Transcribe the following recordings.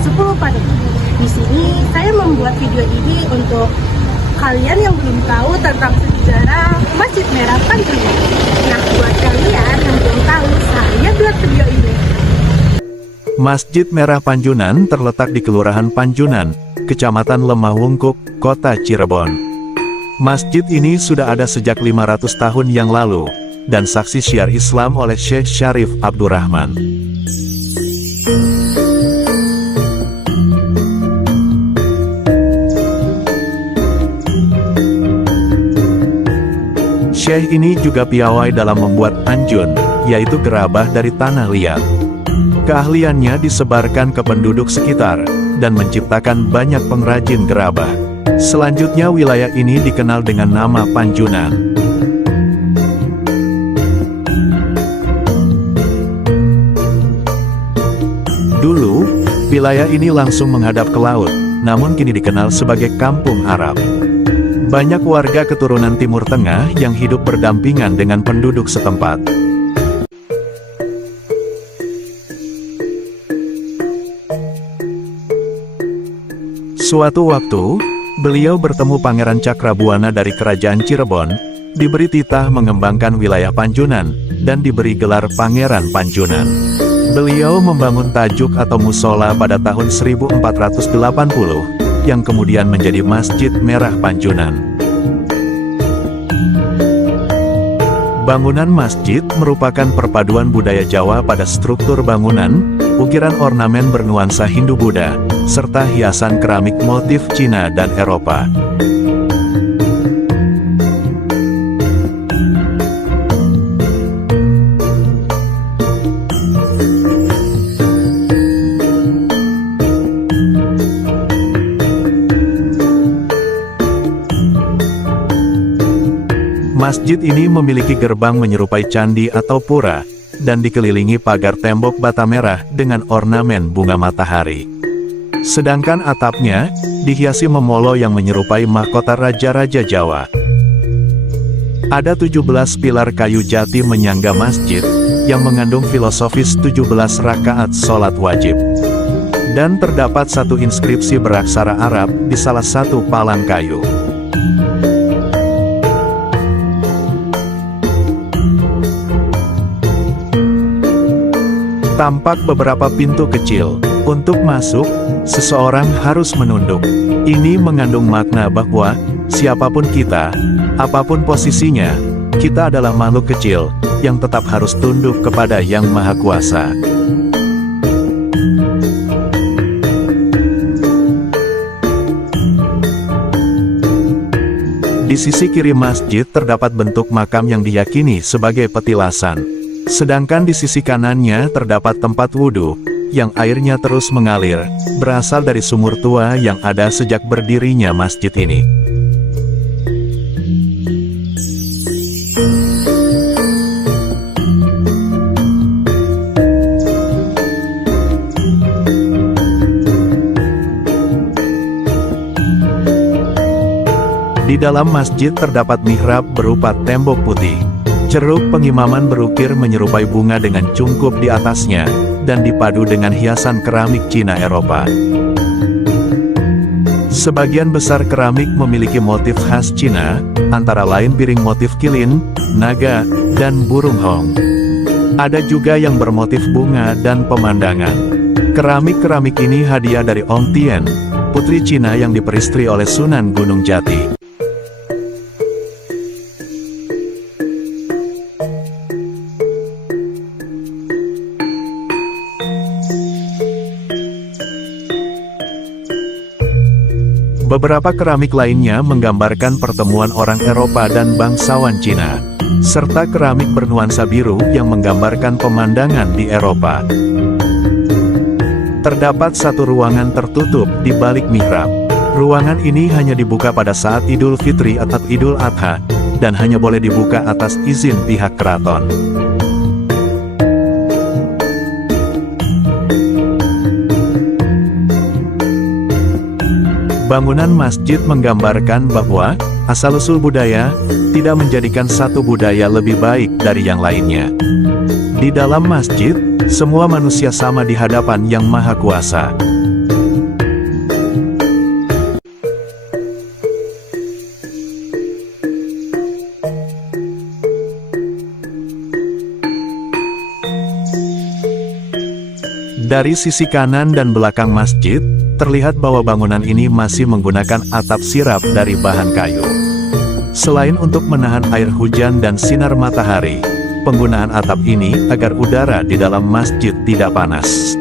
10 Padang. Di sini saya membuat video ini untuk kalian yang belum tahu tentang sejarah Masjid Merah Panjunan. Nah, buat kalian yang belum tahu, saya buat video ini. Masjid Merah Panjunan terletak di Kelurahan Panjunan, Kecamatan Lemah Wungkuk, Kota Cirebon. Masjid ini sudah ada sejak 500 tahun yang lalu, dan saksi syiar Islam oleh Syekh Syarif Abdurrahman. Syekh ini juga piawai dalam membuat anjun, yaitu gerabah dari tanah liat. Keahliannya disebarkan ke penduduk sekitar, dan menciptakan banyak pengrajin gerabah. Selanjutnya wilayah ini dikenal dengan nama Panjunan. Dulu, wilayah ini langsung menghadap ke laut, namun kini dikenal sebagai Kampung Arab. Banyak warga keturunan Timur Tengah yang hidup berdampingan dengan penduduk setempat. Suatu waktu, beliau bertemu Pangeran Cakrabuana dari Kerajaan Cirebon, diberi titah mengembangkan wilayah Panjunan, dan diberi gelar Pangeran Panjunan. Beliau membangun tajuk atau musola pada tahun 1480, yang kemudian menjadi Masjid Merah Panjunan. Bangunan masjid merupakan perpaduan budaya Jawa pada struktur bangunan, ukiran ornamen bernuansa Hindu-Buddha, serta hiasan keramik motif Cina dan Eropa. Masjid ini memiliki gerbang menyerupai candi atau pura, dan dikelilingi pagar tembok bata merah dengan ornamen bunga matahari. Sedangkan atapnya, dihiasi memolo yang menyerupai mahkota raja-raja Jawa. Ada 17 pilar kayu jati menyangga masjid, yang mengandung filosofis 17 rakaat sholat wajib. Dan terdapat satu inskripsi beraksara Arab di salah satu palang kayu. Tampak beberapa pintu kecil. Untuk masuk, seseorang harus menunduk. Ini mengandung makna bahwa, siapapun kita, apapun posisinya, kita adalah makhluk kecil, yang tetap harus tunduk kepada Yang Maha Kuasa. Di sisi kiri masjid terdapat bentuk makam yang diyakini sebagai petilasan. Sedangkan di sisi kanannya terdapat tempat wudhu, yang airnya terus mengalir, berasal dari sumur tua yang ada sejak berdirinya masjid ini. Di dalam masjid terdapat mihrab berupa tembok putih. Ceruk pengimaman berukir menyerupai bunga dengan cungkup di atasnya, dan dipadu dengan hiasan keramik Cina Eropa. Sebagian besar keramik memiliki motif khas Cina, antara lain piring motif kilin, naga, dan burung hong. Ada juga yang bermotif bunga dan pemandangan. Keramik-keramik ini hadiah dari Ong Tien, putri Cina yang diperistri oleh Sunan Gunung Jati. Beberapa keramik lainnya menggambarkan pertemuan orang Eropa dan bangsawan Cina, serta keramik bernuansa biru yang menggambarkan pemandangan di Eropa. Terdapat satu ruangan tertutup di balik mihrab. Ruangan ini hanya dibuka pada saat Idul Fitri atau Idul Adha, dan hanya boleh dibuka atas izin pihak keraton. Bangunan masjid menggambarkan bahwa, asal-usul budaya, tidak menjadikan satu budaya lebih baik dari yang lainnya. Di dalam masjid, semua manusia sama di hadapan Yang Maha Kuasa. Dari sisi kanan dan belakang masjid, terlihat bahwa bangunan ini masih menggunakan atap sirap dari bahan kayu. Selain untuk menahan air hujan dan sinar matahari, penggunaan atap ini agar udara di dalam masjid tidak panas.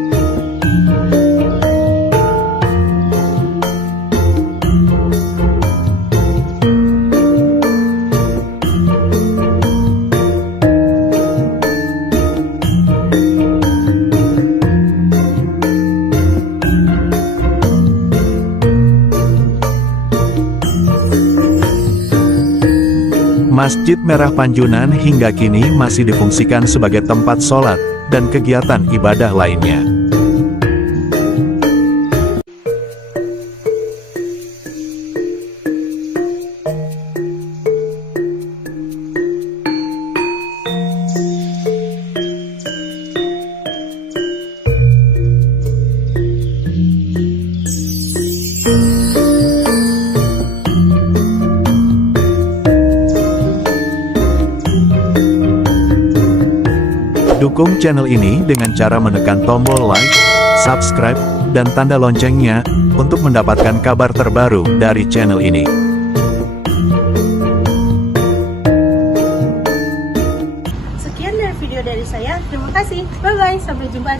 Masjid Merah Panjunan hingga kini masih difungsikan sebagai tempat sholat dan kegiatan ibadah lainnya. Dukung channel ini dengan cara menekan tombol like, subscribe, dan tanda loncengnya untuk mendapatkan kabar terbaru dari channel ini. Sekian dari video dari saya. Terima kasih. Bye-bye. Sampai jumpa.